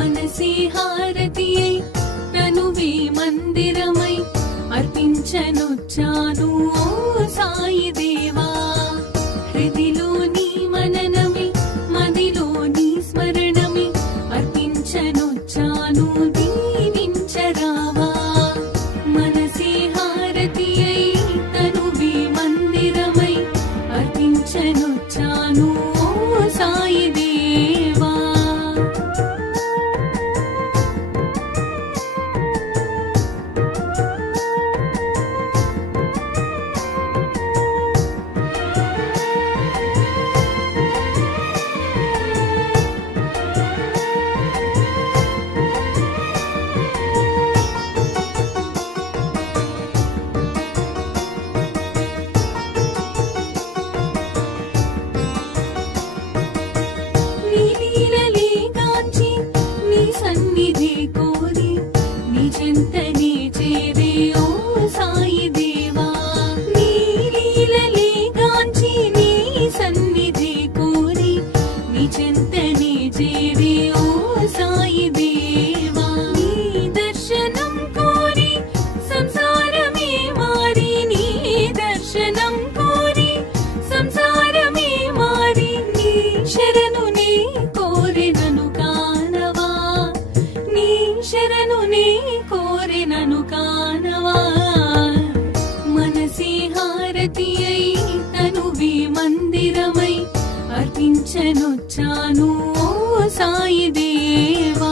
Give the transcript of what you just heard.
మనసే హారతియై తనువే మందిరమై అర్పించనొచ్చాను ఓ సాయి దేవా. హృదిలోని మననమే మదిలోని స్మరణమే అర్పించనొచ్చాను దీవించరావా. మనసే హారతియై తనువే మందిరమై అర్పించనొచ్చాను ఓ సాయి దేవా. సన్నిధి కోరి నీ చెంతనే చేరే ఓ సాయి దేవా. నీ లీలలే గాంచి నీ సన్నిధి కోరి నీ చెంతనే చేరే ఓ సాయి దేవా. నీ దర్శనం కోరి సంసారమే మారి నీ దర్శనం కోరి సంసారమే మారి నీ శరణు నీ కోరినను శరణు నీ కోరినను కానవా. మనసే హారతియై తనువే మందిరమై అర్పించనొచ్చాను ఓ సాయి దేవా.